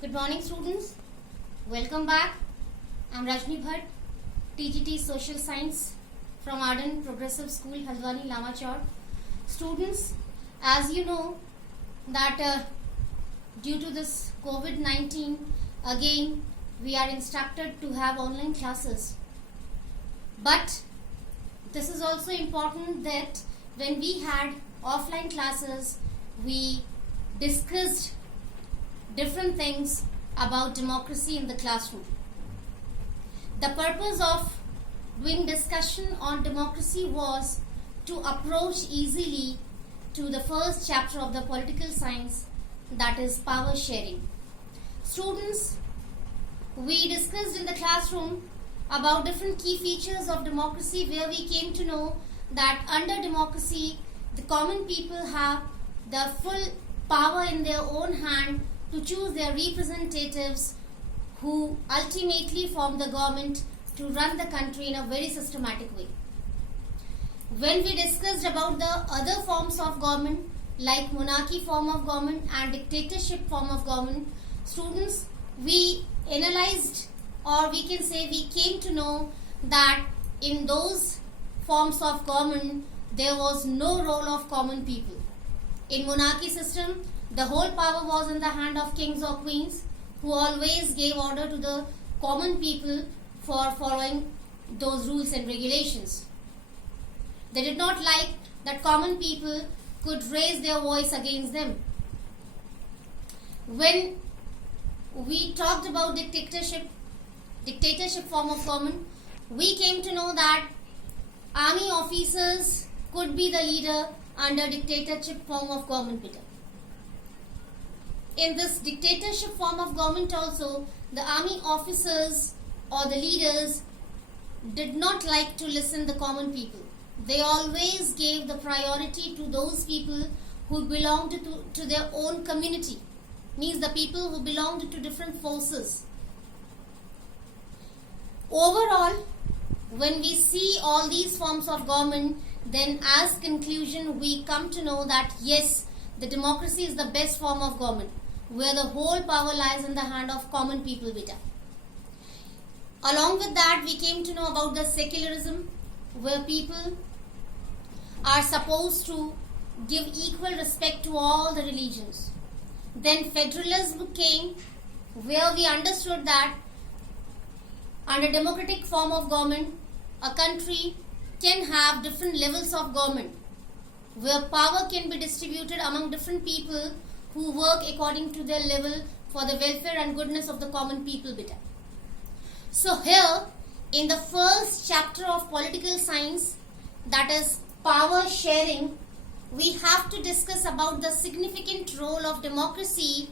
Good morning, students. Welcome back. I'm Rajni Bhatt, TGT Social Science from Arden Progressive School, Haldwani, Lamachor. Students, as you know that due to this COVID-19, again we are instructed to have online classes. But this is also important that when we had offline classes, we discussed different things about democracy in the classroom. The purpose of doing discussion on democracy was to approach easily to the first chapter of the political science, that is power sharing. Students, we discussed in the classroom about different key features of democracy, where we came to know that under democracy the common people have the full power in their own hand to choose their representatives who ultimately form the government to run the country in a very systematic way. When we discussed about the other forms of government like monarchy form of government and dictatorship form of government, students, we analyzed, or we can say we came to know that in those forms of government there was no role of common people. In monarchy system, the whole power was in the hand of kings or queens, who always gave order to the common people for following those rules and regulations. They did not like that common people could raise their voice against them. When we talked about dictatorship form of government, we came to know that army officers could be the leader under dictatorship form of government. In this dictatorship form of government also, the army officers or the leaders did not like to listen the common people. They always gave the priority to those people who belonged to their own community, means the people who belonged to different forces. Overall, when we see all these forms of government, then as conclusion we come to know that yes, the democracy is the best form of government, where the whole power lies in the hand of common people beta. Along with that, we came to know about the secularism, where people are supposed to give equal respect to all the religions. Then federalism came, where we understood that under democratic form of government, a country can have different levels of government, where power can be distributed among different people who work according to their level for the welfare and goodness of the common people beta. So here, in the first chapter of political science, that is power sharing, we have to discuss about the significant role of democracy,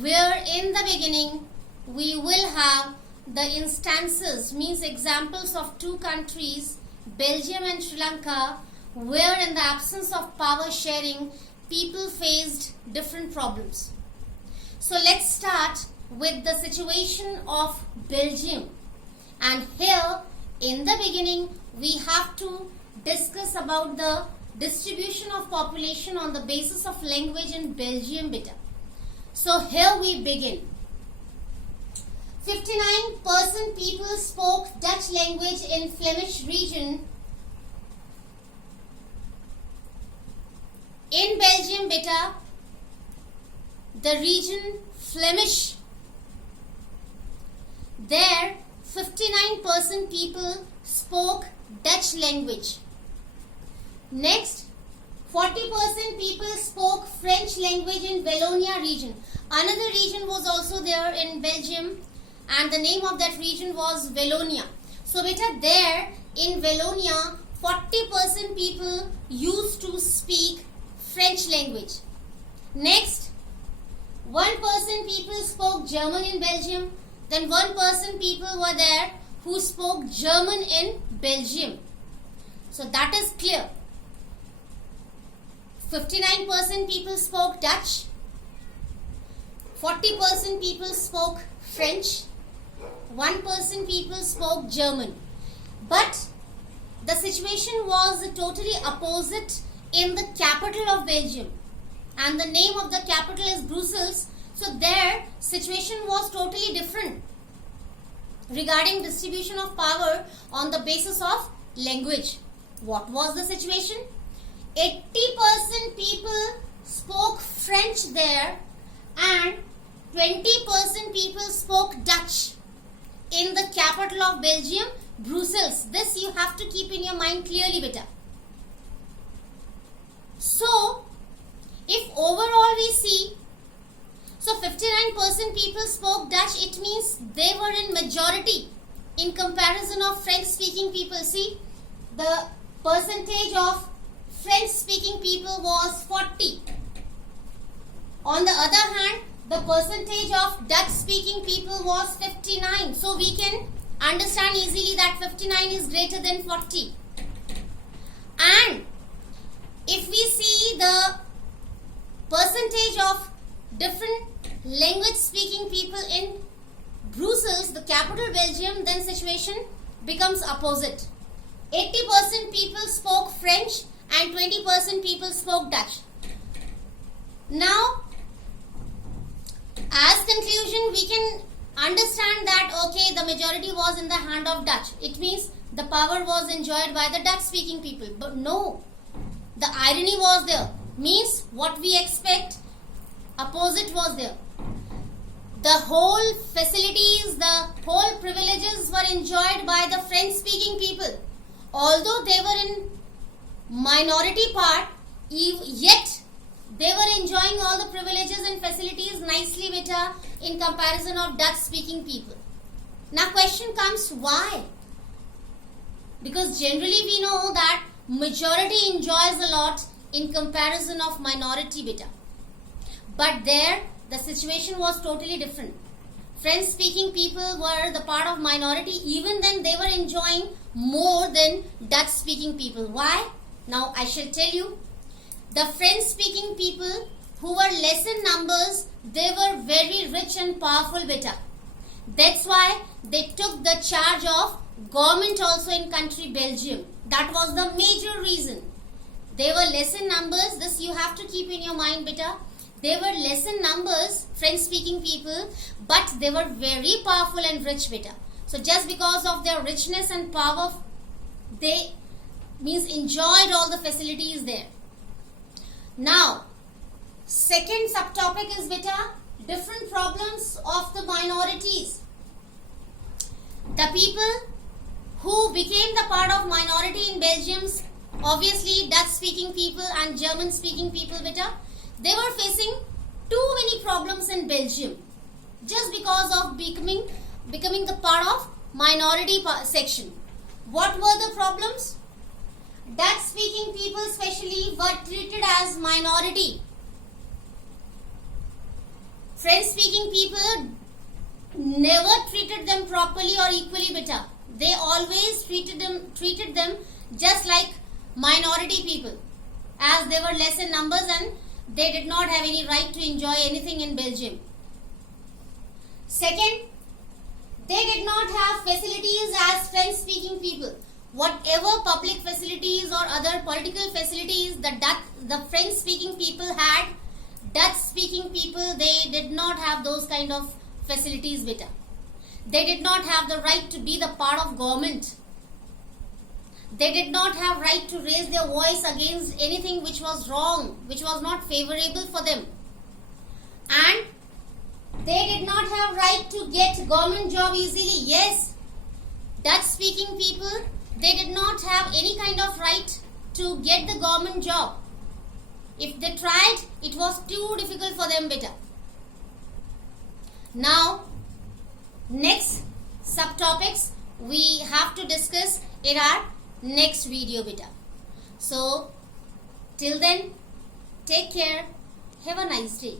where in the beginning we will have the instances, means examples of two countries, Belgium and Sri Lanka, where in the absence of power sharing, people faced different problems. So let's start with the situation of Belgium. And here, in the beginning, we have to discuss about the distribution of population on the basis of language in Belgium beta. So here we begin. 59% people spoke Dutch language in Flemish region. In Belgium beta, the region Flemish, there 59% people spoke Dutch language. Next, 40% people spoke French language in Wallonia region. Another region was also there in Belgium, and the name of that region was Wallonia. So beta, there in Wallonia, 40% people used to speak French language. Next, 1% people spoke German in Belgium. Then 1% people were there who spoke German in Belgium. So that is clear. 59% people spoke Dutch. 40% people spoke French. 1% people spoke German. But the situation was totally opposite in the capital of Belgium. And the name of the capital is Brussels. So their situation was totally different regarding distribution of power on the basis of language. What was the situation? 80% people spoke French there and 20% people spoke Dutch in the capital of Belgium, Brussels. This you have to keep in your mind clearly, beta. So, if overall we see, so 59% people spoke Dutch, it means they were in majority in comparison of French speaking people. See, the percentage of French speaking people was 40. On the other hand, the percentage of Dutch speaking people was 59. So we can understand easily that 59 is greater than 40. And if we see the percentage of different language speaking people in Brussels, the capital Belgium, then situation becomes opposite. 80% people spoke French and 20% people spoke Dutch. Now, as conclusion, we can understand that okay, the majority was in the hand of Dutch. It means the power was enjoyed by the Dutch speaking people. But no, the irony was there. Means what we expect, opposite was there. The whole facilities, the whole privileges were enjoyed by the French speaking people. Although they were in minority part, yet they were enjoying all the privileges and facilities nicely better in comparison of Dutch speaking people. Now question comes, why? Because generally we know that majority enjoys a lot in comparison of minority better. But there the situation was totally different. French speaking people were the part of minority, even then they were enjoying more than Dutch speaking people. Why? Now I shall tell you. The French speaking people who were less in numbers, they were very rich and powerful better. That's why they took the charge of government also in country Belgium. That was the major reason. They were less in numbers. This you have to keep in your mind better. They were less in numbers, French speaking people, but they were very powerful and rich better. So just because of their richness and power, they means enjoyed all the facilities there. Now, second subtopic is beta, different problems of the minorities. The people who became the part of minority in Belgium, obviously Dutch speaking people and German speaking people beta, they were facing too many problems in Belgium just because of becoming the part of minority section. What were the problems? Dutch speaking people especially were treated as minority. French speaking people never treated them properly or equally better. They always treated them just like minority people, as they were less in numbers and they did not have any right to enjoy anything in Belgium. Second, they did not have facilities as French speaking people. Whatever public facilities or other political facilities the French speaking people had, Dutch speaking people, they did not have those kind of facilities better. They did not have the right to be the part of government. They did not have right to raise their voice against anything which was wrong, which was not favorable for them. And they did not have right to get government job easily. Yes, Dutch speaking people, they did not have any kind of right to get the government job. If they tried, it was too difficult for them better. Now, next subtopics we have to discuss in our next video beta. So, till then, take care. Have a nice day.